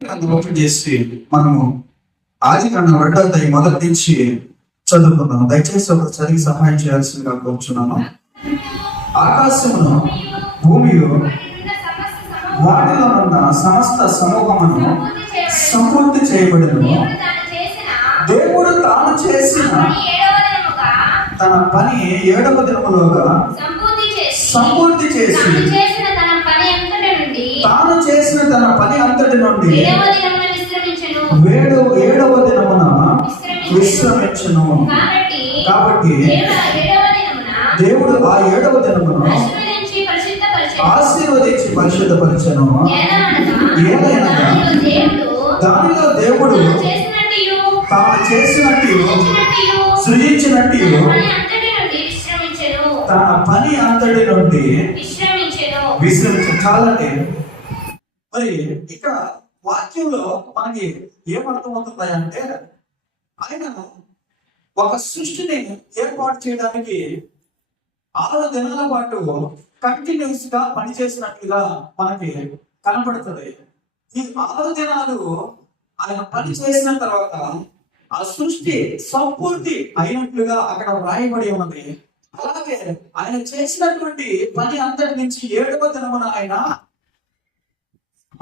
Open చేసి మనము ఆదికాండం 2వ అధ్యాయం మొదటి నుంచి చదువుకుందాం. దయచేసి ఒక చదివి సహాయం చేయాల్సిందిగా కోరుచున్నాను. ఆకాశమును భూమియు వాటిలో ఉన్న సమస్త సమూహమును సంపూర్తి చేయబడినను దేవుడు తాను చేసిన తన పని 7వ దినములోగా సంపూర్తి చేసి తాను చేసిన తన పని అంతటి నుండి 7వ దినమున విశ్రమించును. కాబట్టి దేవుడు ఆ 7వ దినమున ఆశీర్వదించి పరిశుద్ధపరచను. ఏదైనా దానిలో దేవుడు తాను చేసినట్టు సృజించినట్టు తన పని అంతటి నుండి విశ్రమించాలంటే మరి ఇక్కడ వాక్యంలో మనకి ఏమర్థమవుతుంది అంటే, ఆయన ఒక సృష్టిని ఏర్పాటు చేయడానికి 6 దినాల పాటు కంటిన్యూస్ గా పనిచేసినట్లుగా మనకి కనబడుతుంది. ఈ 6 దినాలు ఆయన పని చేసిన తర్వాత ఆ సృష్టి సంపూర్తి అయినట్లుగా అక్కడ వ్రాయబడి ఉన్నది. అలాగే ఆయన చేసినటువంటి పని అంతటి నుంచి 7వ దినమున ఆయన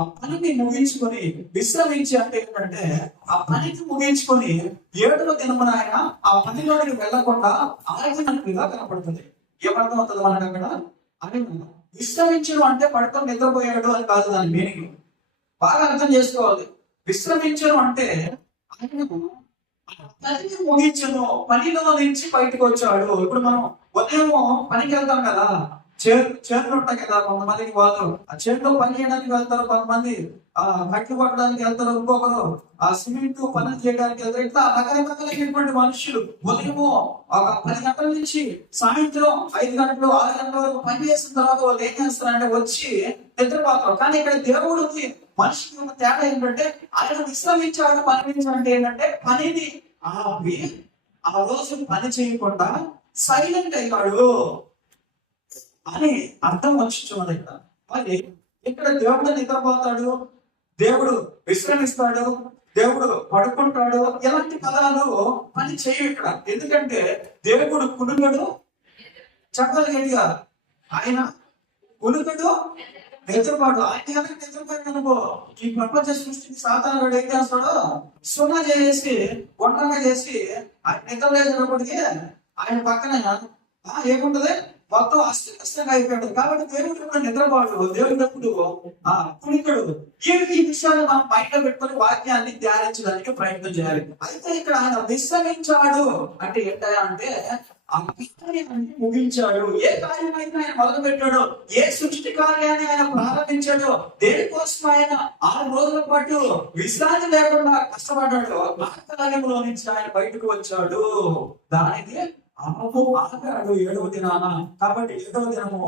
ఆ పనిని ముగించుకొని విశ్రమించి, అంటే ఏంటంటే ఆ పనిని ముగించుకొని 7వ దినమున ఆయన ఆ పనిలోనికి వెళ్లకుండా ఆగినట్లుగా కనపడుతుంది. ఏమర్థం అవుతుంది మనకు అక్కడ? ఆయన విశ్రమించడం అంటే పడుకొని నిద్రపోయాడు అని కాదు దాని మీనింగ్. బాగా అర్థం చేసుకోవాలి. విశ్రమించడం అంటే ఆయన పనిని ముగించను, పనిలో నుంచి బయటకు వచ్చాడు. ఇప్పుడు మనం ఉదయం పనికి వెళ్తాం కదా, చేతులు ఉంటాయి కదా, కొంతమందికి వాళ్ళు ఆ చేతిలో పని చేయడానికి వెళ్తారు, కొంతమంది కట్లు కొట్టడానికి వెళ్తారు, ఇంకొకరు ఆ సిమెంట్ పనులు చేయడానికి వెళ్తారు. ఇట్లా రకరకాలైనటువంటి మనుషులు ఉదయము ఒక 10 గంటల నుంచి సాయంత్రం 5 గంటలు 6 గంటల వరకు పని చేసిన తర్వాత వాళ్ళు ఏం చేస్తారంటే వచ్చి నిద్రపోతారు. కానీ ఇక్కడ దేవుడికి మనిషికి ఉన్న తేడా ఏంటంటే, ఆయన విశ్రమించాడు. పని అంటే ఏంటంటే పనిని ఆపి ఆ రోజు పని చేయకుండా సైలెంట్ అయ్యాడు అని అర్థం వచ్చుచున్నది ఇక్కడ. మరి ఇక్కడ దేవుడు నిద్రపోతాడు, దేవుడు విశ్రమిస్తాడు, దేవుడు పడుకుంటాడు, ఎలాంటి పదాలు పని చేయు ఇక్కడ. ఎందుకంటే దేవుడు కునుగడు, చెప్పగలిగేదిగా ఆయన కునుగడు, నిద్రపాడు. ఆయన నిద్రపోయాడు అనుకో, ఈ ప్రపంచ సృష్టికి సాధారణ ఏం చేస్తాడో సున్నా చేసి వంటగా చేసి ఆయన నిద్ర లేచినప్పటికీ ఆయన పక్కన ఏముంటది, మొత్తం అస్తంగా అయిపోయాడు. కాబట్టి దేవుడు ఎప్పుడు నిద్రపోడు, దేవుడు ఎప్పుడు కునికడు. ఈ విషయాన్ని మనం మైండ్ లో పెట్టుకుని వాక్యాన్ని ధ్యానించడానికి ప్రయత్నం చేయాలి. అయితే ఇక్కడ ఆయన విశ్రమించాడు అంటే ఏంటా అంటే ఆ కార్యాన్ని ముగించాడు. ఏ కార్యమైనా ఆయన మొదలు పెట్టాడు, ఏ సృష్టి కార్యాన్ని ఆయన ప్రారంభించాడు, దేనికోసం ఆయన 6 రోజుల పాటు విశ్రాంతి లేకుండా కష్టపడ్డాడు. ఆ కార్యంలో నుంచి ఆయన బయటకు వచ్చాడు. దానికి ఆగాడు 7వ దినాన. కాబట్టి 7వ దినము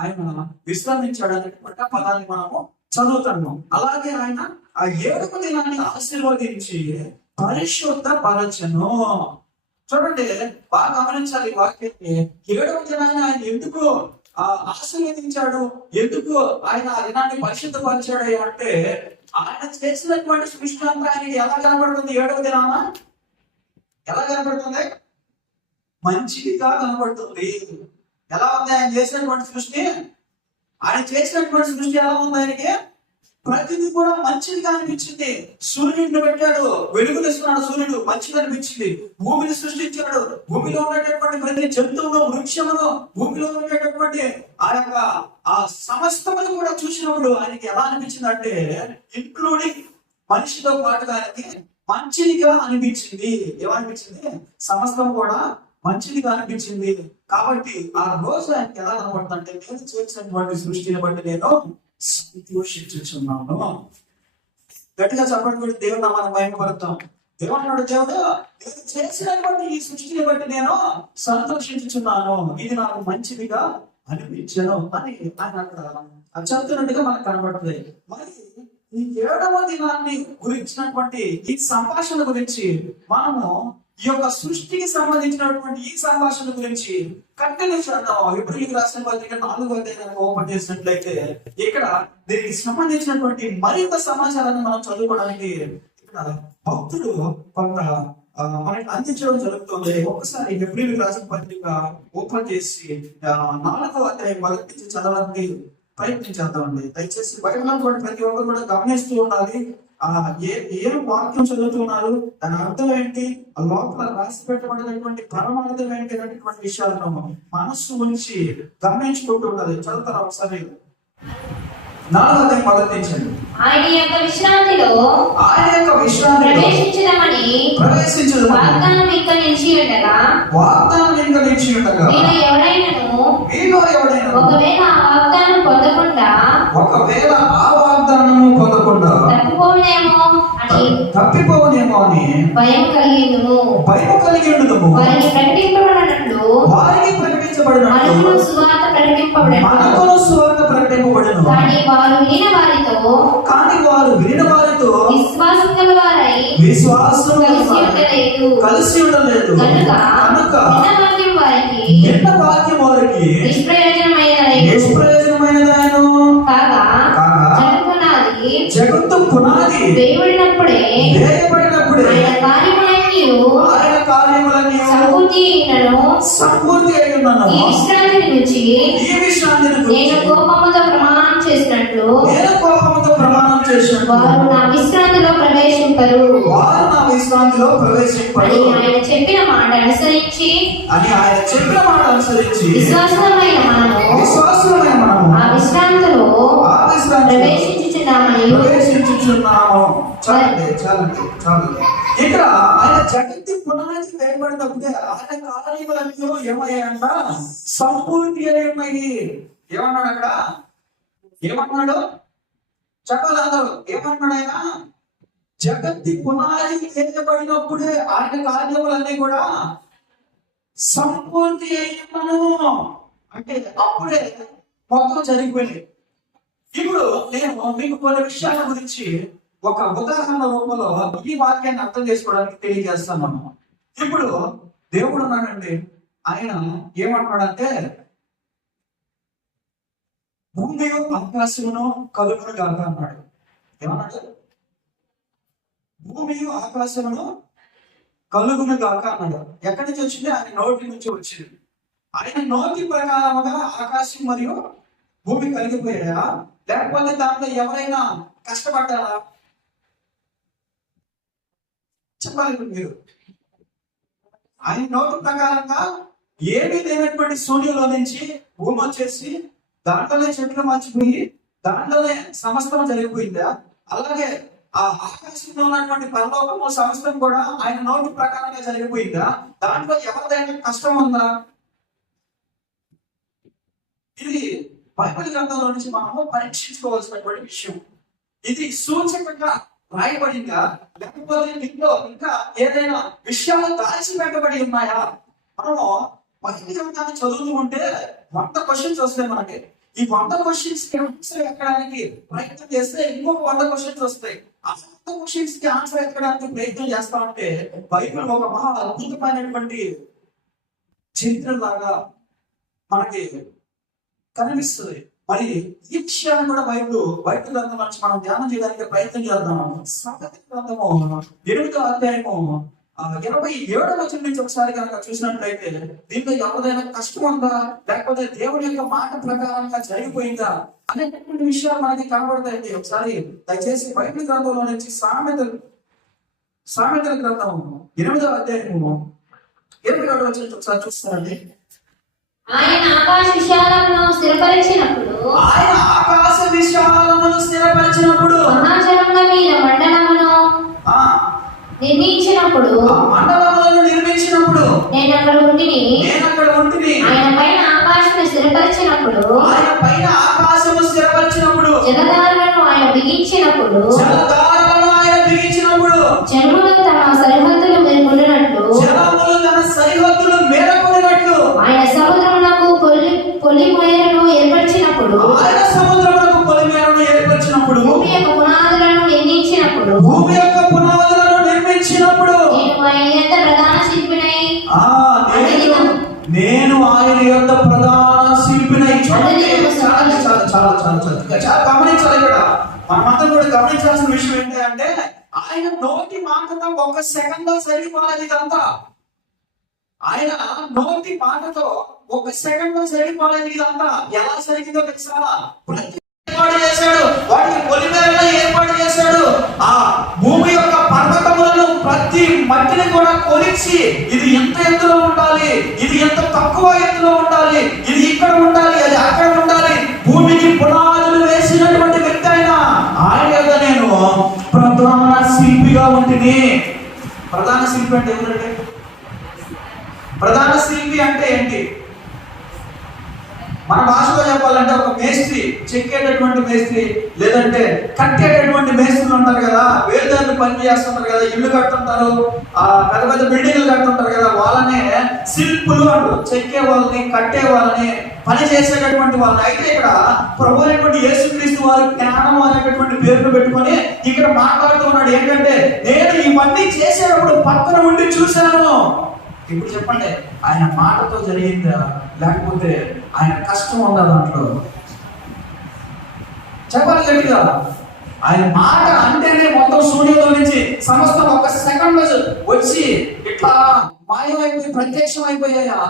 ఆయన విశ్రమించాడు అనేటువంటి పదాన్ని మనము చదువుతాము. అలాగే ఆయన ఆ 7వ దినాన్ని ఆశీర్వదించి పరిశుద్ధ పరచను. చూడండి, బాగా గమనించాలి వాక్యాన్ని. 7వ దినాన్ని ఆయన ఎందుకు ఆశీర్వదించాడు, ఎందుకు ఆయన ఆ దినాన్ని పరిశుద్ధపరిచాడు అంటే, ఆయన చేసినటువంటి సృష్టి అంతా ఆయనకి ఎలా కనబడుతుంది? 7వ దినాన ఎలా కనబడుతుంది? మంచిదిగా కనబడుతుంది. ఎలా ఉంది ఆయన చేసినటువంటి సృష్టి? ఆయన చేసినటువంటి సృష్టి ఎలా ఉంది? ఆయనకి ప్రతిదీ కూడా మంచిదిగా అనిపించింది. సూర్యుడిని పెట్టాడు, వెలుగునిస్తున్నాడు, సూర్యుడు మంచిగా అనిపించింది. భూమిని సృష్టించాడు, భూమిలో ఉండేటటువంటి ప్రతి జంతువులు, వృక్షములు, భూమిలో ఉండేటటువంటి ఆ సమస్తమును కూడా చూసినప్పుడు ఆయనకి ఎలా అనిపించింది అంటే, ఇంక్లూడింగ్ మనిషితో పాటుగా ఆయనకి మంచిదిగా అనిపించింది. ఏమనిపించింది? సమస్తం కూడా మంచిదిగా అనిపించింది. కాబట్టి ఆ రోజు ఆయనకి ఎలా కనబడుతుందంటే, నేను చేసినటువంటి సృష్టిని బట్టి నేను సంతోషించుచున్నాను. గట్టిగా చెప్పండి, దేవుడు మనం భయపడతాం. ఏమన్నాడు దేవుడు? నేను చేసినటువంటి ఈ సృష్టిని బట్టి నేను సంతోషించుచున్నాను, ఇది నాకు మంచిదిగా అనిపించను అని ఆయన అక్కడ చెప్తున్నట్టుగా మనకు కనబడుతుంది. మరి ఈ 7వ దినాన్ని గురించినటువంటి ఈ సంభాషణ గురించి మనము ఈ యొక్క సృష్టికి సంబంధించినటువంటి ఈ సంభాషణ గురించి కంటిన్యూ చేద్దాం. హెబ్రీయులకు రాసిన పత్రిక 4వ అధ్యాయాన్ని ఓపెన్ చేసినట్లయితే ఇక్కడ దీనికి సంబంధించినటువంటి మరింత సమాచారాన్ని మనం చదువుకోవడానికి ఇక్కడ భక్తుడు కొంత మనకి అందించడం జరుగుతుంది. ఒక్కసారి హెబ్రీయులకు రాసిన పత్రిక ఓపెన్ చేసి 4వ అధ్యాయం మొదటి నుంచి చదవడానికి ప్రయత్నించేద్దామండి. దయచేసి బైబిల్ ప్రతి ఒక్కరు కూడా గమనిస్తూ ఉండాలి. ఏ వాక్యం చదువుతున్నారు, దాని అర్థం ఏంటి, ఆ లోపల రాసి పెట్టబడినటువంటి పరమార్థం ఏంటి అనేటువంటి విషయాలను మనస్సు ఉంచి గమనించుకుంటూ ఉండాలి. చదువుతారా ఒకసారి? 4వ అధ్యాయం మొదటి నుంచి. ఆయన యొక్క విశ్రాంతిలో ప్రవేశించదమని వాగ్దానం ఇంకా నిలిచి ఉండగా మీలో ఎవరైనాను ఒకవేళ ఆ వాగ్దానము పొందకుండా తప్పిపోవనేమో అని భయం కలిగి ఉండుదుము. వారికి ప్రకటించబడినట్లు మనకును సువార్త ప్రకటింపబడును. కానీ వారు వినిన వారితో విశ్వాసం కలిసి ఉండలేదు. కనుక ఎన్న వాక్యం వారికి నిష్ప్రయోజనమైనదాయను కాగా జగత్తు పునాది వేయబడినప్పుడే ఆయన కార్యములన్నీ సంపూర్తి అయి ఉన్నను. ఈ విశ్రాంతిని గురించి నేను కోపముతో ప్రమాణం చేసినట్లు వారు నా విశ్రాంతిలో ప్రవేశింపరు ఆయన చెప్పిన మాట అనుసరించి విశ్వాసమైన మనము ఆ విశ్రాంతిలో ప్రవేశించుచున్నాము. ఇక్కడ ఆయన జగత్తి పునాది వేయబడినప్పుడే ఆయన కార్యములన్నీ ఏమయ్యాయంట? సంపూర్తి అనేవి. ఏమన్నాడు అక్కడ? ఏమన్నాడు చెప్పాలి అందరూ? ఏమన్నాడు ఆయన? జగత్తి పునాది వేయబడినప్పుడే ఆయన కార్యములన్నీ కూడా సంపూర్తి అయ్యాను అంటే అప్పుడే మొత్తం జరిగిపోయింది. ఇప్పుడు నేను మీకు కొన్ని విషయాల గురించి ఒక ఉదాహరణ రూపంలో ఈ వాక్యాన్ని అర్థం చేసుకోవడానికి తెలియజేస్తాను. ఇప్పుడు దేవుడు ఉన్నాడండి, ఆయన ఏమంటున్నాడంటే భూమి ఆకాశమును కలుగును గాక అన్నాడు. ఏమన్నాడు? భూమి ఆకాశమును కలుగును గాక అన్నాడు. ఎక్కడి నుంచి వచ్చింది? ఆయన నోటి నుంచి వచ్చింది. ఆయన నోటి ప్రకారముగా ఆకాశం మరియు భూమి కలిగిపోయాయా, లేకపోతే దాంట్లో ఎవరైనా కష్టపడ్డారా? చెప్పాలి మీరు. ఆయన నోటి ప్రకారంగా ఏమీ లేనటువంటి సూర్యులో నుంచి భూమి వచ్చేసి దాంట్లోనే చెట్లు మర్చిపోయి దాంట్లోనే సమస్తం జరిగిపోయిందా? అలాగే ఆ ఆకాశంలో ఉన్నటువంటి పరలోకము సమస్తం కూడా ఆయన నోటి ప్రకారంగా జరిగిపోయిందా? దాంట్లో ఎవరిదైనా కష్టం ఉందా? ఇది బైబిల్ గ్రంథంలో నుంచి మనము పరీక్షించుకోవాల్సినటువంటి విషయం. ఇది సూచకంగా రాయబడిందా, లేకపోతే దీంట్లో ఇంకా ఏదైనా విషయాలు దాచిపెట్టబడి ఉన్నాయా? మనము బైబిల్ గ్రంథాన్ని చదువుతూ ఉంటే 100 క్వశ్చన్స్ వస్తాయి మనకి. ఈ 100 క్వశ్చన్స్ కి ఆన్సర్ ఎక్కడానికి ప్రయత్నం చేస్తే ఇంకొక 100 క్వశ్చన్స్ వస్తాయి. ఆ 100 క్వశ్చన్స్ కి ఆన్సర్ ఎక్కడానికి ప్రయత్నం చేస్తా ఉంటే బైబిల్ ఒక మహా అద్భుతమైనటువంటి చరిత్ర లాగా మనకి కనిపిస్తుంది. మరి ఈ విషయాన్ని కూడా బైబిల్ గ్రంథం నుంచి మనం ధ్యానం చేయడానికి ప్రయత్నం చేద్దాం. సామెతల గ్రంథము 8వ అధ్యాయము 27వ వచనం నుంచి ఒకసారి కనుక చూసినట్లయితే దీంట్లో ఎవరిదైనా కష్టం ఉందా, లేకపోతే దేవుడి యొక్క మాట ప్రకారంగా జరిగిపోయిందా అనేటువంటి విషయాలు మనకి కనబడతాయండి. ఒకసారి దయచేసి బైబిల్ గ్రంథంలో నుంచి సామెతల గ్రంథం 8వ అధ్యాయము 27వ వచనం ఒకసారి చూస్తారండి. ఆయన ఆకాశ విశాలమును స్థిరపరిచినప్పుడు మహాజనముల మీద మండలమును నిర్మించినప్పుడు నేను అక్కడ ఉంటిని. ఆయన పైన ఆకాశము స్థిరపరిచినప్పుడు జలధారలను ఆయన బిగించినప్పుడు జనములు తమ సరిహద్దులు మేరకొనున్నట్లు ఆయన సముద్రమునకు పొలిమేరను ఏర్పరిచినప్పుడు భూమి యొక్క పునాదులను నిర్మించినప్పుడు నేను ఆయన ఎంత ప్రధాన గమనించాల్సిన విషయం ఏంటి అంటే ఆయన నోటి మాటతో ఒక సెకండ్ లో సరిపోలేదు ఇదంతా. ఆయన నోటి మాటతో ఒక సెకండ్ లో సరిపోలేదు ఇదంతా. ఎలా జరిగిందో తెలుసా? ప్రతి ఏర్పాటు చేశాడు, వాటికి పొలిమేరలో ఏర్పాటు చేశాడు. ఆ భూమి యొక్క పర్వతములను ప్రతి మట్టిని కూడా కొలిచి ఇది ఎంత ఎత్తులో ఉండాలి, ఇది ఎంత తక్కువ ఎత్తులో ఉండాలి, ఇది ఇక్కడ ఉండాలి, అది అక్కడ ఉండాలి. భూమికి పునాదులు వేసినటువంటి వ్యక్తి ఆయన యొక్క నేను ప్రధాన శిల్పిగా ఉంటుంది. ప్రధాన శిల్పి అంటే ఎవరంటే? ప్రధాన శిల్పి అంటే ఏంటి? మన భాషలో చెప్పాలంటే ఒక మేస్త్రి, చెక్కేటటువంటి మేస్త్రి, లేదంటే కట్టేటటువంటి మేస్త్రులు ఉంటారు కదా, వేలుదారులు పని చేస్తుంటారు కదా, ఇల్లు కడుతుంటారు, పెద్ద పెద్ద బిల్డింగ్లు కడుతుంటారు కదా, వాళ్ళనే శిల్పులు అంటారు. చెక్కే వాళ్ళని, కట్టే వాళ్ళని, పని చేసేటటువంటి వాళ్ళని. అయితే ఇక్కడ ప్రభు అయినటువంటి యేసుక్రీస్తు వారి జ్ఞానం అనేటటువంటి పేరును పెట్టుకొని ఇక్కడ మాట్లాడుతూ ఉన్నాడు. ఏంటంటే నేను ఇవన్నీ చేసేటప్పుడు పక్కన ఉండి చూశాను. ఇప్పుడు చెప్పండి, ఆయన మాటతో జరిగిందా లేకపోతే ఆయన కష్టం ఉందా దాంట్లో? చెప్పాలి గట్టిగా. ఆయన మాట అంటేనే మొత్తం శూన్యంలో నుంచి సమస్తం ఒక సెకండ్ వచ్చి ఇట్లా మాయమైపోయి ప్రత్యక్షం అయిపోయాయా?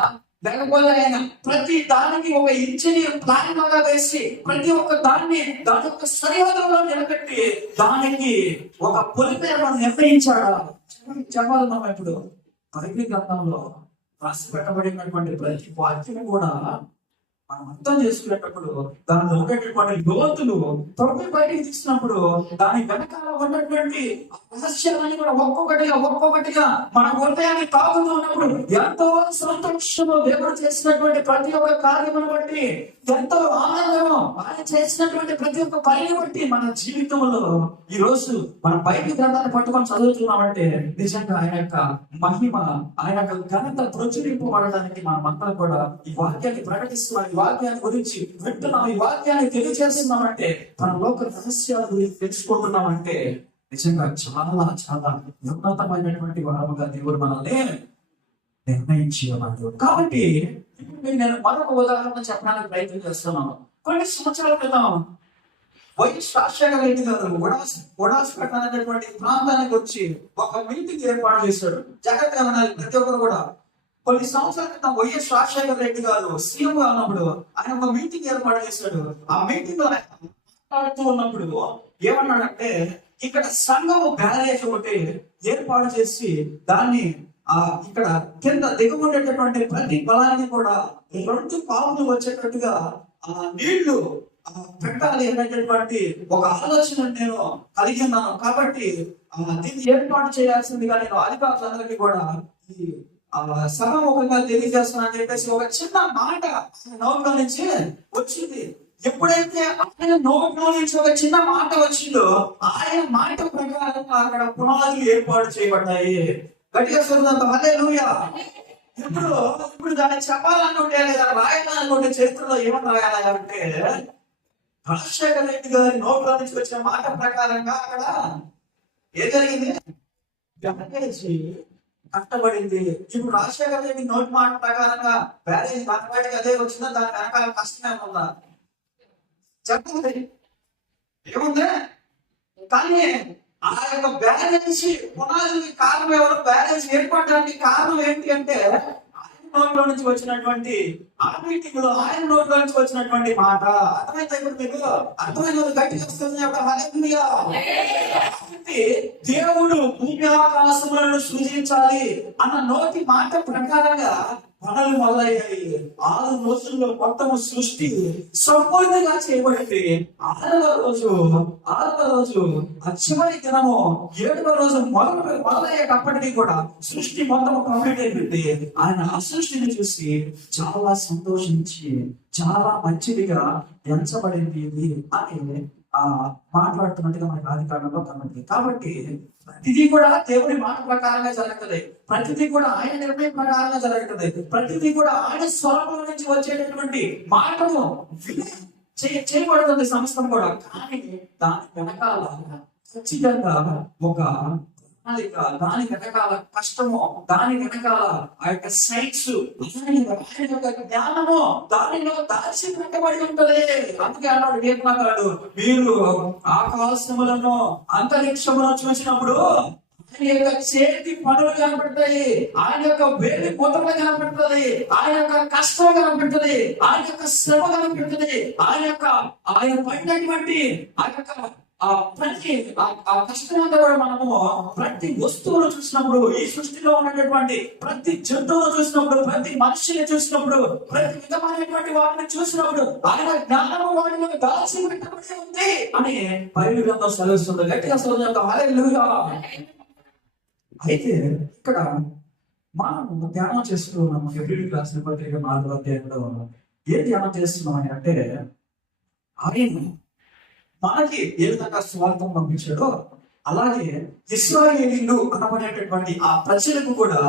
లేకపోతే ఆయన ప్రతి దానికి ఒక ఇంజనీర్ ప్లాన్ లాగా వేసి ప్రతి ఒక్క దాన్ని దాని యొక్క సరిహద్దులో నిలబెట్టి దానికి ఒక పొలిమేరను నిర్ణయించాడా? చెప్పాలి. మనం ఇప్పుడు బైబిల్ గ్రంథంలో రాసి పెట్టబడినటువంటి ప్రతి వాక్యం కూడా మనం అర్థం చేసుకునేటప్పుడు దానిలో ఉండేటటువంటి లోతులు తొమ్మిది బయటికి తీసినప్పుడు దాని వెనకాల ఉన్నటువంటి రహస్యాలని కూడా ఒక్కొక్కటిగా మన హృదయాన్ని తాకుతూ ఉన్నప్పుడు ఎంతో సంతోషము. దేవుడు చేసినటువంటి ప్రతి ఒక్క కార్యమును బట్టి ఎంతో ఆనందము. ఆయన చేసినటువంటి ప్రతి ఒక్క పనిని బట్టి మన జీవితంలో ఈ రోజు మన బైబిల్ గ్రంథాన్ని పట్టుకొని చదువుతున్నామంటే నిజంగా ఆయన యొక్క మహిమ, ఆయన యొక్క ఘనత ప్రచురింపబడడానికి మనమంతా కూడా ఈ వాక్యాన్ని ప్రకటిస్తున్నాం, ఈ వాక్యాన్ని గురించి వింటున్నాం, ఈ వాక్యాన్ని తెలియజేస్తున్నామంటే, మన లోక రహస్యాల గురించి తెలుసుకుంటున్నామంటే నిజంగా చాలా చాలా ఉన్నతమైనటువంటి వరముగా దేవుడు మనల్ని నిర్ణయించి ఉన్నాడు. కాబట్టి ఇప్పుడు నేను మరొక ఉదాహరణ చెప్పడానికి ప్రయత్నం చేస్తున్నాను. కొన్ని సంవత్సరాల క్రితం వైఎస్ రాజశేఖర రెడ్డి గారు గొడాస్పేట అనేటువంటి ప్రాంతానికి వచ్చి ఒక మీటింగ్ ఏర్పాటు చేశాడు. జాగ్రత్తగా వినాలి ప్రతి ఒక్కరు కూడా. కొన్ని సంవత్సరాల క్రితం వైఎస్ రాజశేఖర రెడ్డి గారు సీఎం గా ఉన్నప్పుడు ఆయన ఒక మీటింగ్ ఏర్పాటు చేశాడు. ఆ మీటింగ్ లో ఆయన మాట్లాడుతూ ఉన్నప్పుడు ఏమన్నాడంటే, ఇక్కడ సంఘము బ్యారేజ్ ఒకటి ఏర్పాటు చేసి దాన్ని ఇక్కడ కింద దిగుండేటటువంటి ప్రతి పొలాన్ని కూడా 2 పాములు వచ్చేటట్టుగా నీళ్లు పెట్టాలి అనేటటువంటి ఒక ఆలోచన నేను కలిగి ఉన్నాను. కాబట్టి దీన్ని ఏర్పాటు చేయాల్సిందిగా నేను అధికారులందరికీ కూడా ఈ సభాముఖంగా తెలియజేస్తున్నాను చెప్పేసి ఒక చిన్న మాట నోట్లో నుంచి వచ్చింది. ఎప్పుడైతే ఆయన నోట్లో నుంచి ఒక చిన్న మాట వచ్చిందో ఆయన మాట ప్రకారం అక్కడ పునాదులు ఏర్పాటు చేయబడ్డాయి. గట్టిగా చూద్దాం. హల్లెలూయా. ఇప్పుడు దాన్ని చెప్పాలనుకుంటే లేదా రాయాలనుకుంటే చరిత్రలో ఏమని రాయాలి అంటే, రాజశేఖర రెడ్డి గారి నోట్లో నుంచి వచ్చిన మాట ప్రకారంగా అక్కడ ఏం జరిగింది? బ్యారేజీ కట్టబడింది. ఇప్పుడు రాజశేఖర రెడ్డి నోటి మాట ప్రకారంగా బ్యారేజీ కట్టబడి అదే వచ్చిందా? దాని వెనకాల కష్టమే ఉందా? చెప్పండి, ఏముంది? కానీ ఆ యొక్క బ్యారేజ్ పునాదికి కారణం ఎవరు? బ్యారేజ్ ఏర్పడడానికి కారణం ఏంటి అంటే ఆయన నోట్లో నుంచి వచ్చినటువంటి ఆ మీటింగ్ లో ఆయన నోట్లో నుంచి వచ్చినటువంటి మాట. అర్థమైతే ఇప్పుడు మీకు అర్థమైన గట్టిగా వస్తుంది. హల్లెలూయా. దేవుడు భూమి ఆకాశములను సృజించాలి అన్న నోటి మాట ప్రకారంగా పనులు మొదలయ్యాయి. 6 రోజుల్లో మొత్తము సృష్టి సంపూర్ణంగా చేయబడింది. 6వ రోజు చివరి దినము 7వ రోజు మొదలయ్యేటప్పటికీ కూడా సృష్టి మొత్తం కంప్లీట్ అయిపోయింది. ఆయన ఆ సృష్టిని చూసి చాలా సంతోషించి చాలా మంచిదిగా ఎంచబడింది అని మాట్లాడుతున్నట్టుగా మనకి ఆది కాండంలో కనబడింది. కాబట్టి ప్రతిదీ కూడా దేవుడి మాట ప్రకారంగా జరుగుతుంది. ప్రతిదీ కూడా ఆయన నిర్ణయం ప్రకారంగా జరుగుతుంది. ప్రతిదీ కూడా ఆయన స్వరంలో నుంచి వచ్చేటటువంటి మాటను చేయబడుతుంది సమస్తం కూడా. కానీ దాని వెనకాల ఖచ్చితంగా ఒక ప్రణాళిక, దాని వెనకాల కష్టము, దాని వెనకాల ఆ యొక్క సైన్స్, ఆయన యొక్క జ్ఞానము దానిలో దాచి పెట్టబడి ఉంటది. అందుకే అన్నాడు కీర్తనకారుడు, మీరు ఆకాశములను అంతరిక్షములను చూసినప్పుడు ఆయన యొక్క చేతి పనులు కనపడతాయి, ఆయన యొక్క వేడి ముద్రలు కనపడుతుంది, ఆయన యొక్క కష్టం కనపడుతుంది, ఆయన యొక్క శ్రమ కనపడుతుంది, ఆయన పడినటువంటి ఆ యొక్క ఆ ప్రతి ఆ కష్టం అంతా కూడా మనము ప్రతి వస్తువును చూసినప్పుడు, ఈ సృష్టిలో ఉన్నటువంటి ప్రతి జంతువును చూసినప్పుడు, ప్రతి మనిషిని చూసినప్పుడు, ప్రతి విధమైనటువంటి వాటిని చూసినప్పుడు ఆయన జ్ఞానము వాటిలో దాచి పెట్టబడి ఉంది అని బైబిల్ గ్రంథం సెలవిస్తుంది. గట్టిగా సెలవు. హల్లెలూయా. అయితే ఇక్కడ మనం ధ్యానం చేస్తున్నాము. ఎబ్రిల్ రాసిన పత్రిక 4వ అధ్యాయంలో ఏం ధ్యానం చేస్తున్నామని అంటే, ఆయన మనకి ఏ విధంగా స్వార్థం పంపించాడో అలాగే ఇశ్రాయేలీయులు అనబడేటటువంటి ఆ ప్రజలకు కూడా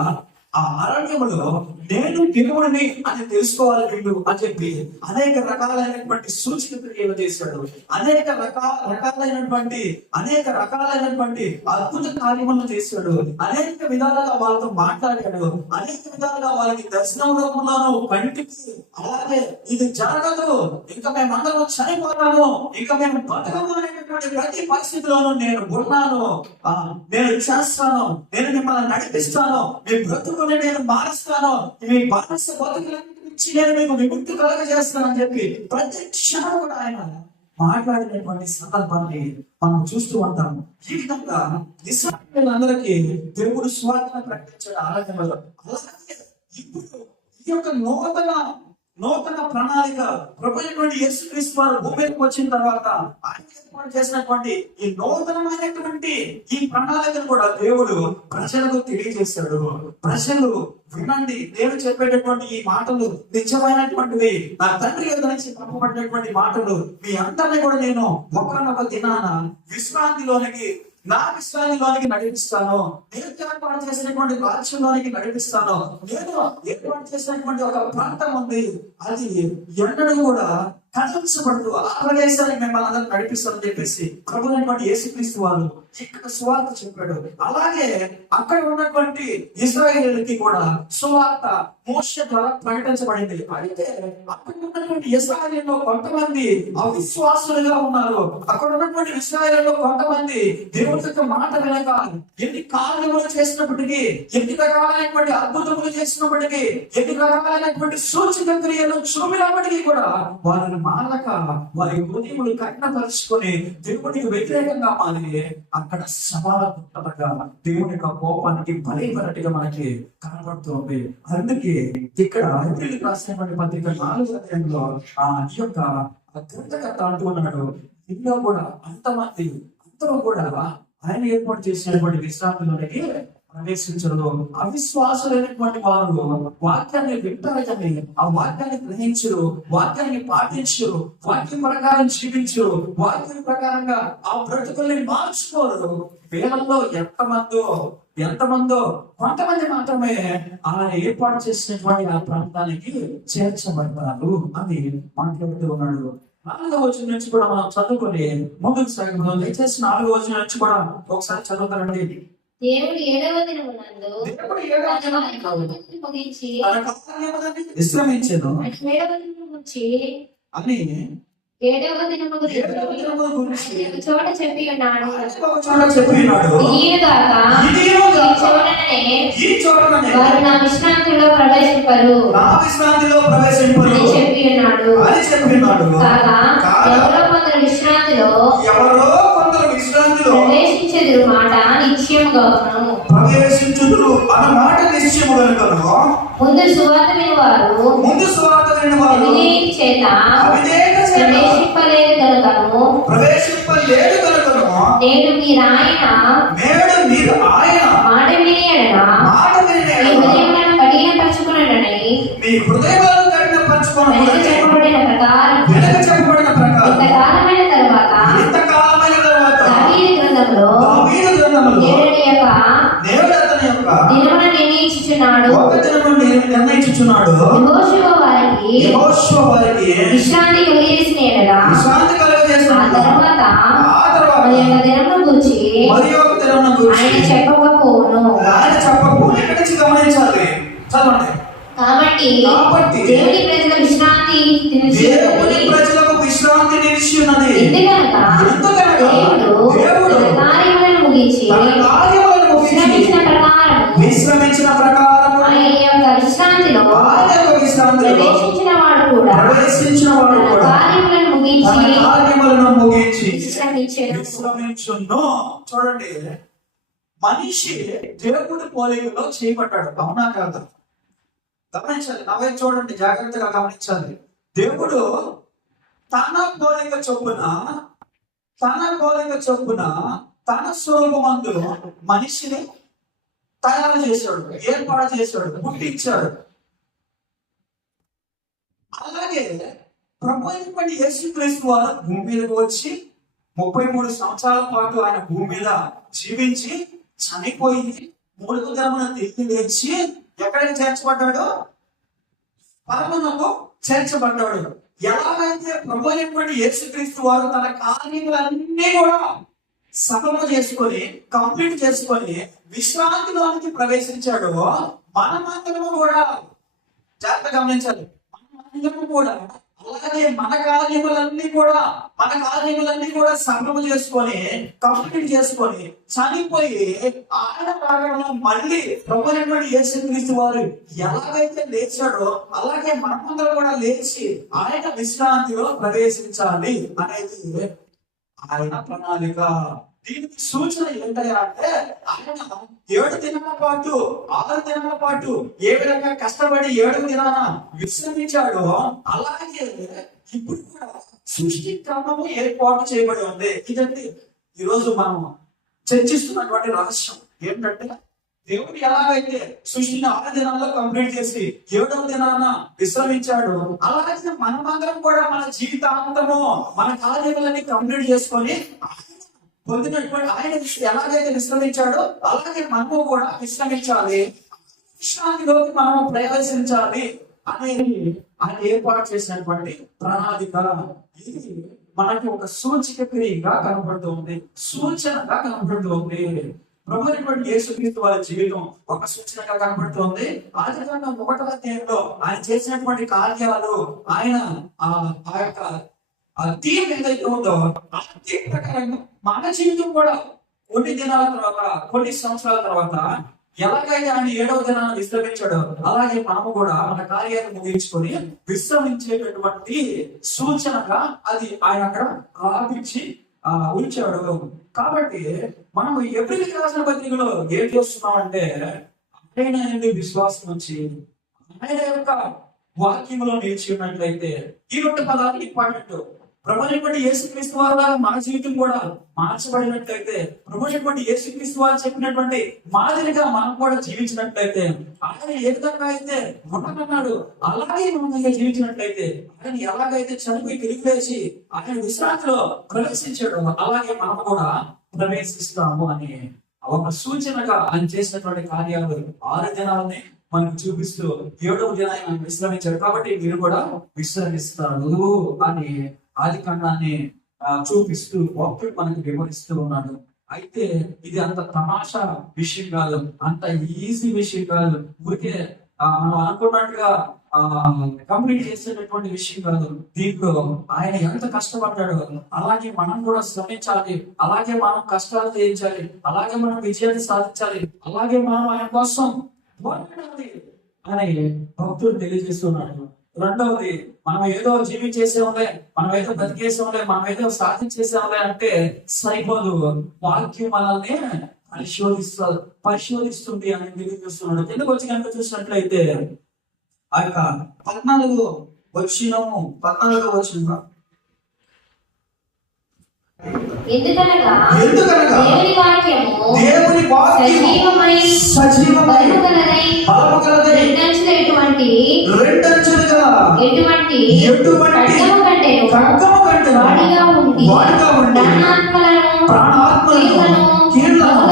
ఆ అరణ్యములో నేను దేవుడిని అని తెలుసుకోవాలి వీళ్ళు అని చెప్పి అనేక రకాలైనటువంటి సూచన క్రియలు చేశాడు. అనేక రకాలైనటువంటి అద్భుత కార్యములను చేశాడు. అనేక విధాలుగా వాళ్ళతో మాట్లాడాడు. అనేక విధాలుగా వాళ్ళకి దర్శనంలోను కంటికి అలాగే ఇది జరగదు, ఇంకా మేమందరం చనిపోతాము, ఇంకా మేము బతకము అనేటటువంటి ప్రతి పరిస్థితిలోనూ నేను ఉన్నాను, నేను చేస్తాను, నేను మిమ్మల్ని నడిపిస్తాను, మీ బ్రతుకుని నేను మారుస్తాను, మీ బానిస బతుకుల నుంచి నేను మీకు విముక్తి కలుగజేస్తాను అని చెప్పి ప్రతి క్షణం కూడా ఆయన మాట్లాడినటువంటి సందర్భాన్ని మనం చూస్తూ ఉంటాము. ఈ విధంగా ఇశ్రాయేలీయులందరికీ దేవుడు సువార్తను ప్రకటించాడు ఆరాధనలో. అలాగే ఇప్పుడు ఈ యొక్క నూతన ప్రణాళిక ప్రభువైనటువంటి యేసుక్రీస్తు వారు భూమికి వచ్చిన తర్వాత ఆయన ఏర్పాటు చేసినటువంటి ఈ నూతనమైనటువంటి ఈ ప్రణాళికను కూడా దేవుడు ప్రజలకు తెలియజేశాడు. ప్రజలు వినండి, నేను చెప్పేటటువంటి ఈ మాటలు నిజమైనటువంటివి, నా తండ్రి యొద్ద నుంచి పంపబడినటువంటి మాటలు, మీ అందరినీ కూడా నేను ఒకనొక దినాన నా విశ్రాంతిలోనికి నడిపిస్తాను, నేను ఏర్పాటు చేసినటువంటి రాజ్యంలోనికి నడిపిస్తాను. నేను ఏర్పాటు చేసినటువంటి ఒక ప్రాంతం ఉంది, అది ఎన్నడూ కూడా కథించబడుతూ ఆ ప్రదేశానికి మిమ్మల్ని అందరూ నడిపిస్తారని చెప్పేసి ప్రభువైనటువంటి యేసుక్రీస్తు వారు ఇక్కడ సువార్త చెప్పాడు. అలాగే అక్కడ ఉన్నటువంటి ఇశ్రాయేలీయులకి కూడా సువార్త మోషే ద్వారా ప్రకటించబడింది. అయితే అక్కడ ఉన్నటువంటి ఇశ్రాయేలీయుల్లో కొంతమంది అవిశ్వాసులుగా ఉన్నారు. అక్కడ ఉన్నటువంటి ఇశ్రాయేలీయుల్లో కొంతమంది దేవుడి యొక్క మాట వినక ఎన్ని కార్యములు చేసినప్పటికీ, ఎన్ని రకాలైనటువంటి అద్భుతములు చేసినప్పటికీ, ఎన్ని రకాలైనటువంటి సూచక క్రియలు చూపినప్పటికీ కూడా వారిని మానక వారి హృదయములు కఠినపరుచుకొని దేవుడికి వ్యతిరేకంగా మారి అక్కడ సమానగా దేవుని యొక్క కోపానికి బలైనట్టుగా మనకి కనబడుతుంది. అందుకే ఇక్కడ ఎబ్రిల్ రాసినటువంటి పత్రిక 4వ అధ్యాయంలో ఈ యొక్క గ్రంథకర్త అంటూ ఉన్నాడు, ఇందులో కూడా అందరూ కూడా ఆయన ఏర్పాటు చేసినటువంటి విశ్రాంతిలోనికి ప్రవేశించరు. అవిశ్వాసులైనటువంటి వారు వాక్యాన్ని వింటారు కానీ ఆ వాక్యాన్ని గ్రహించరు, వాక్యాన్ని పాటించరు, వాక్యం ప్రకారం జీవించరు, వాక్యం ప్రకారంగా ఆ బ్రతుకుల్ని మార్చుకోరు. వీళ్ళలో ఎంతమందో కొంతమంది మాత్రమే ఆయన ఏర్పాటు చేసినటువంటి ఆ ప్రాంతానికి చేర్చబడతారు అని మాట్లాడుతూ ఉన్నాడు. 4వ వచనం నుంచి కూడా మనం చదువుకొని ముందుకు సాగుతాం. దయచేసి 4వ వచనం నుంచి కూడా ఒకసారి చదువుతారండి. దేవుడు 7వ దినమునందు ముగించి విశ్రమించెను అని 7వ దినము గురించి చోట చెప్పి ఉన్నాడు. ఈ చోటనే వారు నా విశ్రాంతిలో ప్రవేశింపరు అని చెప్పి ఉన్నాడు. కాగా ఎవరో కొందరు విశ్రాంతిలో ప్రవేశించెదరు మాట నిశ్చయముగాను. ముందు సువార్త వినివారు చేత ప్రవేశింపలేదు కనుకను నేడు మీరు ఆయన మాట విని మీ హృదయములను కఠినపరచుకొనుడని చెప్పబడిన ప్రకారం ఇంతకాలమైన తరువాత దావీదు గ్రంథంలో గ్రంథంలో దేవుడు అతని యొక్క దినమును నిర్ణయించుచున్నాడు. ఒక దినమును నిర్ణయించుచున్నాడు. యెహోషువ వారికి విశ్రాంతి కలుగజేసిన యెడల విశ్రాంతి కలుగజేసిన ఆ తర్వాత మరి యొక్క దినమును గూర్చి ఆయన చెప్పకపోవును. ఆయన చెప్పకపోను. ఎక్కడి నుంచి గమనించాలి? చదవండి. కాబట్టి దేవుని ప్రజల విశ్రాంతి నిలిచి ఉన్నది. ఎందుకనగా దేవుడు తన కార్యములను ముగించి విశ్రమించిన ప్రకారం ఆయన యొక్క విశ్రాంతిలో ప్రవేశించిన వాడు కూడా కార్యములను ముగించి విశ్రమించును. చూడండి, మనిషి దేవుడి పోలికలో చేయబడ్డాడు. అవునా కాదా? గమనించాలి. నవ్వే చూడండి, జాగ్రత్తగా గమనించాలి. దేవుడు తన పోలిక చొప్పున తన స్వరూపమందు మనిషిని తయారు చేశాడు, ఏర్పాటు చేశాడు, పుట్టించాడు. అలాగే ప్రభు అయినటువంటి యేసుక్రీస్తు వారు భూమి మీదకి వచ్చి 33 సంవత్సరాల పాటు ఆయన భూమి మీద జీవించి చనిపోయి 3వ దినమున తిరిగి లేచి ఎక్కడికి చేర్చబడ్డాడు? పరమునకు చేర్చబడ్డాడు. ఎలాగైతే ప్రభు అయినటువంటి యేసుక్రీస్తు వారు తన కార్యములన్నీ కూడా సఫలము చేసుకొని కంప్లీట్ చేసుకొని విశ్రాంతిలోనికి ప్రవేశించాడు, మనమందరము కూడా జాగ్రత్తగా గమనించాలి. మనమందరము కూడా అలాగే మన కార్యములన్నీ కూడా సఫలము చేసుకొని కంప్లీట్ చేసుకొని చనిపోయి ఆయన రాగడంలో మళ్ళీ ప్రభు అయినటువంటి యేసుక్రీస్తు వారు ఎలాగైతే లేచాడో అలాగే మనమందరం కూడా లేచి ఆయన విశ్రాంతిలో ప్రవేశించాలి అనేది ఆయన ప్రణాళిక. దీనికి సూచన ఏంటంటే ఆయన 7 దినాల పాటు 6 దినాల పాటు ఏ విధంగా కష్టపడి 7వ దినాన విశ్రమించాడో అలాగే ఇప్పుడు కూడా సృష్టి క్రమము ఏర్పాటు చేయబడి ఉంది. ఇదండి ఈరోజు మనం చర్చిస్తున్నటువంటి రహస్యం. ఏంటంటే దేవుడు ఎలాగైతే సృష్టిని 6 దినాల్లో కంప్లీట్ చేసి 7వ దినాన విశ్రమించాడు, అలాగే మనమందరం కూడా మన జీవితాంతము మన కార్యములన్నీ కంప్లీట్ చేసుకొని పొందినటువంటి ఆయన ఎలాగైతే విశ్రమించాడో అలాగే మనము కూడా విశ్రమించాలి, విశ్రాంతిలోకి మనము ప్రవేశించాలి అనేది ఆయన ఏర్పాటు చేసినటువంటి ప్రణాళిక. ఇది మనకి ఒక సూచిక క్రియగా కనబడుతుంది, సూచనగా కనబడుతుంది. ప్రభు అయినటువంటి యేసుక్రీస్తు వారి జీవితం ఒక సూచనగా కనబడుతుంది. ఆదికాండం 1వ అధ్యాయంలో ఆయన చేసినటువంటి కార్యాలు, ఆయన ఆ యొక్క థీమ్ ఏదైతే ఉందో ఆ థీమ్ ప్రకారంగా మన జీవితం కూడా కొన్ని దినాల తర్వాత కొన్ని సంవత్సరాల తర్వాత ఎలాగైతే ఆయన 7వ దినాన్ని విశ్రమించాడో అలాగే మనము కూడా మన కార్యాలను ముగించుకొని విశ్రమించేటటువంటి సూచనగా అది ఆయన అక్కడ రాపించి ఉంచాడు. కాబట్టి మనం ఎవ్రీ రాసిన పత్రికలో ఏం చేస్తున్నామంటే ఆయన విశ్వాసం నుంచి ఆయన యొక్క వాక్యంలో నిలిచి ఉన్నట్లయితే ఈ 2 పదాలు ఇంపార్టెంట్. ప్రభువైనటువంటి యేసుక్రీస్తు వారు మన జీవితం కూడా మార్చబడినట్లయితే, ప్రభువైనటువంటి యేసుక్రీస్తు వారు చెప్పినటువంటి మాదిరిగా మనం కూడా జీవించినట్లయితే, ఆయన ఏ విధంగా అయితే ఉండమన్నాడు అలాగే మనం జీవించినట్లయితే, ఆయన ఎలాగైతే చనిపోయి తిరిగి లేచి ఆయన విశ్రాంతిలో ప్రవేశించాడు అలాగే మనం కూడా ప్రవేశిస్తాము అని ఒక సూచనగా ఆయన చేసినటువంటి కార్యాలు 6 దినాలని మనకు చూపిస్తూ 7వ దినాన్ని మనం విశ్రమించాడు. కాబట్టి మీరు కూడా విశ్రమిస్తారు అని ఆదికాండాన్ని చూపిస్తూ భక్తుడు మనకి వివరిస్తూ ఉన్నాడు. అయితే ఇది అంత తమాషా విషయం కాదు, అంత ఈజీ విషయం కాదు, ఊరికే మనం అనుకున్నట్టుగా కంప్లీట్ చేసేటటువంటి విషయం కాదు. దీంట్లో ఆయన ఎంత కష్టపడ్డాడు అలాగే మనం కూడా శ్రమించాలి, అలాగే మనం కష్టాలు చేయించాలి, అలాగే మనం విజయాన్ని సాధించాలి, అలాగే మనం ఆయన కోసం పోరాడాలి అని భక్తుడు తెలియజేస్తున్నాడు. రెండవది, మనం ఏదో జీవించేసేవాళ్ళే, మనం ఏదో బతికేసేవాళ్ళే, మనం ఏదో సాధించేసేవాళ్ళే అంటే సరిపోదు. వాక్యం మనల్ని పరిశోధిస్తుంది అని తెలియజేస్తున్నాడు. ఎందుకు వచ్చి కనుక చూసినట్లయితే ఆ యొక్క 14వ వచనం ఎందుకనగా దేవుని వాక్యము సజీవమై బలముగలదై రెండంచులుగా ఖడ్గము కంటెను వాడిగా ఉండి ప్రాణాత్మలను కీళ్లను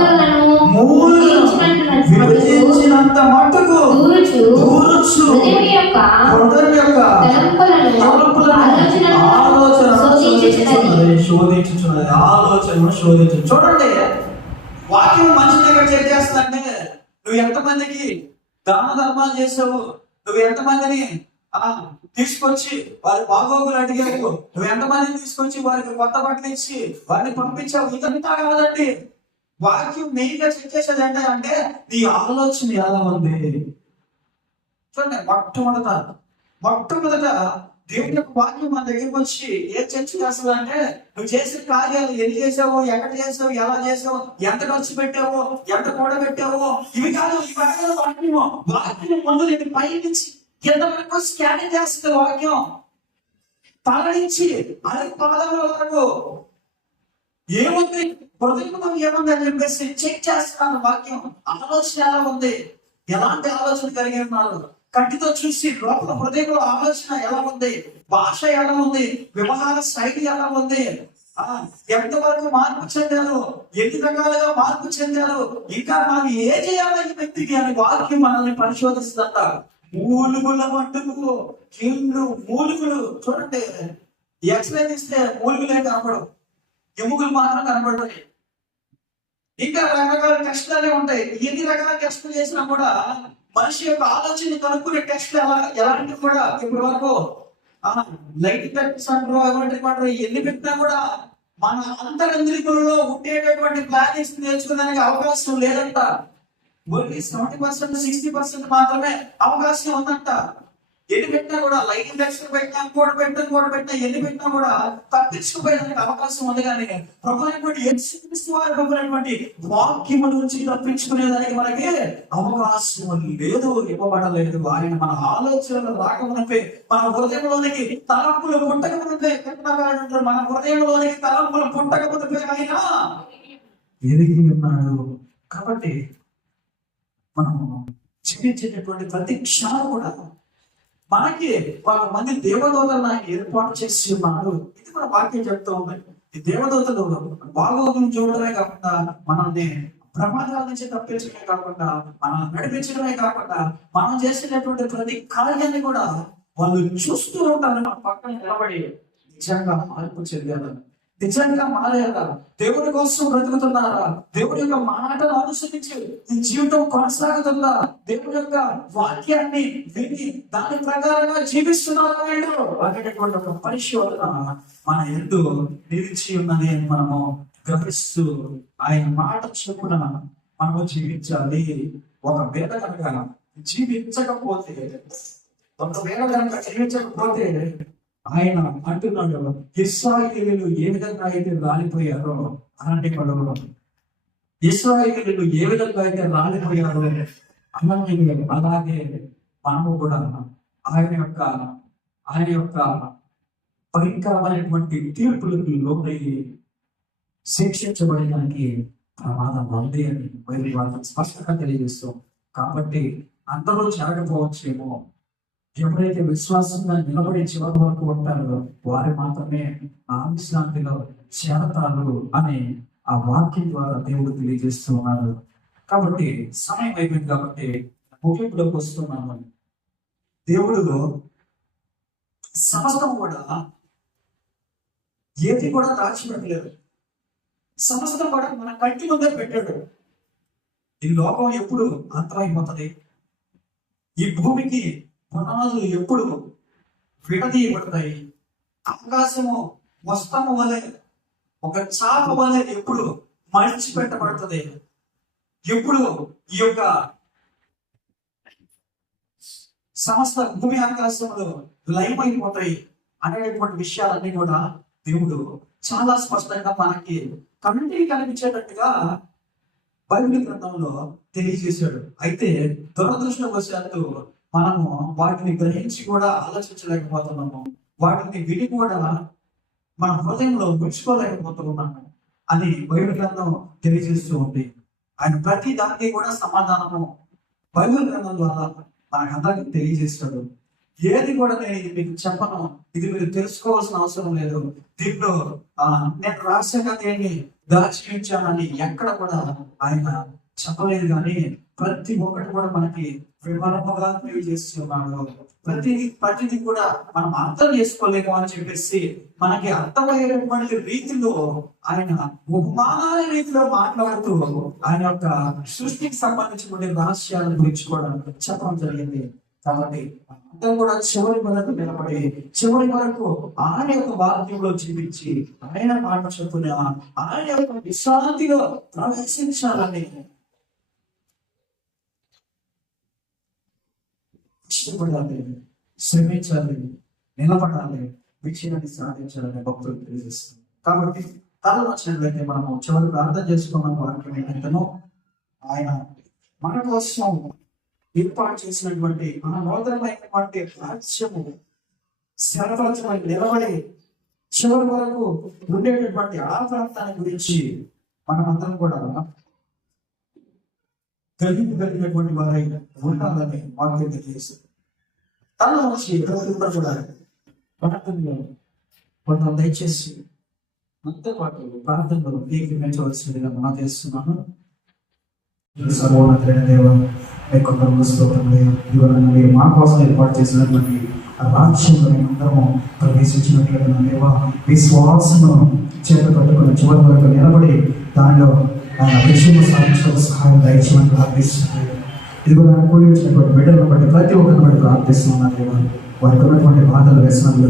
శోధించుచున్నది. ఆలోచనను శోధించు. చూడండి, వాక్యం మనిషి దగ్గర చెక్ చేస్తుందంటే నువ్వు ఎంతమందికి దాన ధర్మాలు చేసావు, నువ్వు ఎంతమందిని తీసుకొచ్చి వారి బాగోగులు అడిగావు, నువ్వు ఎంతమందిని తీసుకొచ్చి వారికి కొత్త బట్టలు ఇచ్చి వారిని పంపించావు, ఇదంతా కాదండి. వాక్యం మెయిన్ గా చెక్ చేసేది అంటే నీ ఆలోచన ఎలా ఉంది. చూడండి, మొట్టమొదట దేవుని యొక్క వాక్యం మన దగ్గరికి వచ్చి ఏం చర్చ చేస్తుంది అంటే నువ్వు చేసిన కార్యాలు ఎన్ని చేసావో, ఎక్కడ చేసావు, ఎలా చేసావు, ఎంత ఖర్చు పెట్టావో, ఎంత కూడబెట్టావో, ఇవి కాదు. ఇవి వాక్యం ముందు నేను పై నుంచి కింద వరకు స్కానింగ్ చేస్తుంది. వాక్యం తల నుంచి అది పాదముల వరకు ఏముంది, హృదయంలో ఏముంది అని చెప్పేసి చెక్ చేస్తున్నాను. వాక్యం ఆలోచన ఎలా ఉంది, ఎలాంటి ఆలోచన కలిగి ఉన్నారు, కంటితో చూసి లోపల హృదయంలో ఆలోచన ఎలా ఉంది, భాష ఎలా ఉంది, వ్యవహార శైలి ఎలా ఉంది, ఎంతవరకు మార్పు చెందారు, ఎన్ని రకాలుగా మార్పు చెందారు, ఇంకా మనం ఏ చేయాలి ఈ వ్యక్తికి అని వాక్యం మనల్ని పరిశోధిస్తుందంట. మూలుగుల మట్టుకు కీళ్ళు మూలుగులు. చూడండి, ఎక్స్రే తీస్తే మూలుగులే కనపడవు, ఎముకలు మాత్రం కనపడతాయి. ఇంకా రకరకాల టెస్టులనే ఉంటాయి. ఎన్ని రకాల టెస్టులు చేసినా కూడా మనిషి యొక్క ఆలోచన కనుక్కునే టెస్టులు ఎలాంటివి కూడా ఇప్పటి వరకు లైట్ టెస్ట్ అంటారు, ఎవరి ఎన్ని పెట్టినా కూడా మన అంతరంద్రికులలో ఉండేటటువంటి ప్లానింగ్స్ నేర్చుకోవడానికి అవకాశం లేదంట. ఓన్లీ 70%, 60% మాత్రమే అవకాశం ఉందంట. ఎన్ని పెట్టినా కూడా లైట్ టెస్ట్ పెట్టినా కూడా ఎన్ని పెట్టినా కూడా తప్పించుకుపోయేదానికి అవకాశం ఉంది. కానీ ప్రభుత్వటువంటి వాక్యము నుంచి తప్పించుకునేదానికి మనకి అవకాశం లేదు, ఇవ్వబడలేదు. ఆయన మన ఆలోచనలు రాకమునిపే, మన హృదయంలోనికి తలంపులు పుట్టకమునిపే, మన హృదయంలోనికి తలంపులు పుట్టకమునిపే ఆయన ఎరిగి ఉన్నాడు. కాబట్టి మనము జీవించేటటువంటి ప్రతి క్షణం కూడా మనకి మంది దేవదూతలను ఏర్పాటు చేసి ఉన్నారు. ఇది మన వాక్యం చెప్తూ ఉంది. ఈ దేవదూతలు బాగోగులు చూడడమే కాకుండా మనల్ని ప్రమాదాల నుంచి తప్పించడమే కాకుండా మనల్ని నడిపించడమే కాకుండా మనం చేసినటువంటి ప్రతి కార్యాన్ని కూడా వాళ్ళు చూస్తూ ఉంటారు. మన పక్కన నిలబడి నిజంగా మార్పు చెందారు, నిజంగా మారారా, దేవుడి కోసం బ్రతుకుతున్నారా, దేవుడి యొక్క మాటను అనుసరించి నీ జీవితం కొనసాగుతుందా, దేవుడి యొక్క వాక్యాన్ని విని దాని ప్రకారంగా జీవిస్తున్నారా వీళ్ళు అనేటటువంటి ఒక పరిశోధన మన ఎందు నిలిచి ఉన్నది అని మనము గ్రహిస్తూ ఆయన మాట చొప్పున మనము జీవించాలి. ఒకవేళ కనుక జీవించకపోతే ఆయన అంటున్నాడు, ఇశ్రాయేలీయులు ఏ విధంగా అయితే రాలిపోయారో అలాంటి పడవలు, ఇశ్రాయేలీయులు ఏ విధంగా అయితే రాలిపోయారో అలాగే మనము కూడా ఆయన యొక్క భయంకరమైనటువంటి తీర్పులకు లోనయ్యి శిక్షించబడడానికి ప్రమాదం ఉంది అని బైబిల్ వాక్యం స్పష్టంగా తెలియజేస్తాం. కాబట్టి అందరూ జరగకపోవచ్చేమో, ఎవరైతే విశ్వాసంగా నిలబడి చివరి వరకు ఉంటారో వారు మాత్రమే ఆ విశ్రాంతిలో చేరతారు అని ఆ వాక్యం ద్వారా దేవుడు తెలియజేస్తూ ఉన్నారు. కాబట్టి సమయం అయిపోయింది కాబట్టి ముగింపులోకి వస్తున్నాను. దేవుడు సమస్తం కూడా ఏది కూడా దాచిపెట్టలేదు, సమస్తం కూడా మన కంటి ముందే పెట్టాడు. ఈ లోకం ఎప్పుడు అంతమైపోతుంది, ఈ భూమికి పునాదులు ఎప్పుడు విడదీయబడతాయి, ఆకాశము వస్తము వలె ఒక చాప వలె ఎప్పుడు మడిచిపెట్టబడుతుంది, ఎప్పుడు ఈ యొక్క సమస్త భూమి ఆకాశంలో లయమైపోతాయి అనేటువంటి విషయాలన్నీ కూడా దేవుడు చాలా స్పష్టంగా మనకి కంటికి కనిపించేటట్టుగా బైబిల్ గ్రంథంలో తెలియజేశాడు. అయితే దురదృష్టవశాత్తు మనము వాటిని గ్రహించి కూడా ఆలోచించలేకపోతున్నాము, వాటిని విని కూడా మన హృదయంలో విడుచుకోలేకపోతున్నాము అని బైబిల్ గ్రంథం తెలియజేస్తూ ఉంది. ఆయన ప్రతి దానికి కూడా సమాధానము బైబిల్ గ్రంథం ద్వారా మనకు అందరికి తెలియజేస్తాడు. ఏది కూడా నేను ఇది మీకు చెప్పను, ఇది మీరు తెలుసుకోవాల్సిన అవసరం లేదు, దీంట్లో నేను రహస్యంగా దేన్ని దాచి ఉంచానని ఎక్కడ కూడా ఆయన చెప్పలేదు. కానీ ప్రతి ఒక్కటి కూడా మనకి వివరముగా తెలియజేస్తున్నాడు. ప్రతిదీ కూడా మనం అర్థం చేసుకోలేము అని చెప్పేసి మనకి అర్థమయ్యేటటువంటి రీతిలో ఆయన ఉపమానాల రీతిలో మాట్లాడుతూ ఆయన యొక్క సృష్టికి సంబంధించిన రహస్యాల గురించి కూడా చెప్పడం జరిగింది. కాబట్టి అందరూ కూడా చివరి వరకు నిలబడి చివరి వరకు ఆయన యొక్క వాక్యంలో జీవించి ఆయన మాట చొప్పున ఆయన యొక్క విశ్రాంతిలో ప్రవేశించాలని ఇష్టపడాలి, శ్రమించాలి, నిలబడాలి, విజయాన్ని సాధించాలని భక్తులు తెలియజేస్తుంది. కాబట్టి తల వచ్చినట్లయితే మనము చివరి ప్రార్థన చేసుకున్న వాక్యం ఏంటంటేనో ఆయన మన కోసం ఏర్పాటు చేసినటువంటి ఆ నూతనమైనటువంటి రాజ్యము శాశ్వతమై నిలబడి చివరి వరకు ఉండేటటువంటి ఆ ప్రాంతాన్ని గురించి మనమందరం కూడా కలిగినటువంటి వారై ఉండాలని వాక్యం తెలియజేస్తుంది. తన వచ్చి కూడా ప్రార్థనలో కొంత దయచేసి మనతో పాటు ప్రార్థనలో ఏకీకరించవలసిందిగా మనం చేస్తున్నాను. సర్వోన్నతుడైన దేవా, మీకు మీరు మా కోసం ఏర్పాటు చేసినటువంటి ఆ రాజ్యంలో మేమందరము ప్రవేశించినట్లుగా దేవా, విశ్వాసము చేత పట్టుకుని చివరి వరకు నిలబడి దానిలో ఆయన విషయంలో సాధించడానికి సహాయం దయచేయమని ప్రార్థిస్తున్నాను. ఇదిగో ఆయన కూడి వచ్చినటువంటి బిడ్డలను బట్టి ప్రతి ఒక్కరిని బట్టి ప్రార్థిస్తున్నాను దేవా. వారికి ఉన్నటువంటి బాధలు, వ్యసనములు,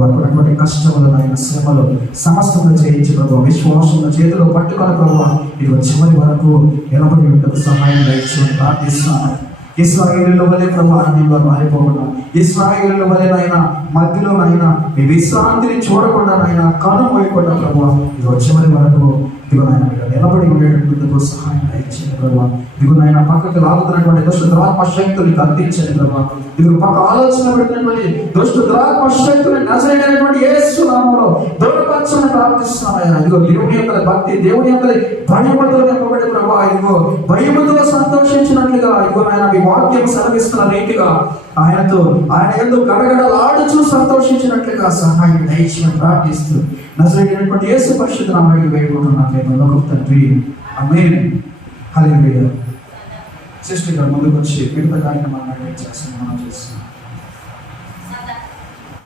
వారికి ఉన్నటువంటి కష్టములు, ఆయన శ్రమలు సమస్తములు చేయించి ప్రభావ విశ్వాసంలో చేతిలో పట్టుకొని ప్రభావ ఇది చివరి వరకు నిలబడి ఉండకు సహాయం దయచేయమని ప్రార్థిస్తున్నాను. ఇశ్రాయేలుల వలె ప్రభావంలో మారిపోకుండా, ఇశ్రాయేలుల వలె నాయన మధ్యలో నాయన మీ విశ్రాంతిని చూడకుండా నాయన కను పోయకుండా ప్రభావ ఇది చివరి వరకు ఇదిగో నాయన మీరు నిలబడి ఉండేటందుకు సహాయం దయచేయండి ప్రభావ. ఇదిగో నాయన పక్కకు లాగుతున్నటువంటి దుష్ట ద్రాత్మ శక్తుని గద్దించండి ప్రభావ. ఇదిగో పక్క ఆలోచన పెట్టినటువంటి దుష్ట ద్రాత్మ శక్తుని నజరేయుడైనటువంటి యేసు నామములో దూరపరచమని ప్రార్థిస్తున్నాను. ఇదిగో దేవుని యొక్క భక్తి, దేవుని యొక్క భయముతో నింపబడి ప్రభావ ఇదిగో భయముతో సంతోషించినట్లుగా ఇదిగో నాయన మీ వాక్యం సెలవిస్తున్న రీతిగా ఆయనతో ఆయన ఎందుకు గడగడలాడుచూ సంతోషించినట్లుగా సహాయం దయచేయమని ప్రార్థిస్తూ నజరేయుడైనటువంటి యేసు పరిశుద్ధ నామములో వేడుకుంటున్నాను తండ్రి. ఆమేన్. హల్లెలూయా. సిస్టర్ గారు ముందుకు వచ్చి వివిధ కార్యక్రమాలను చేస్తున్నాం.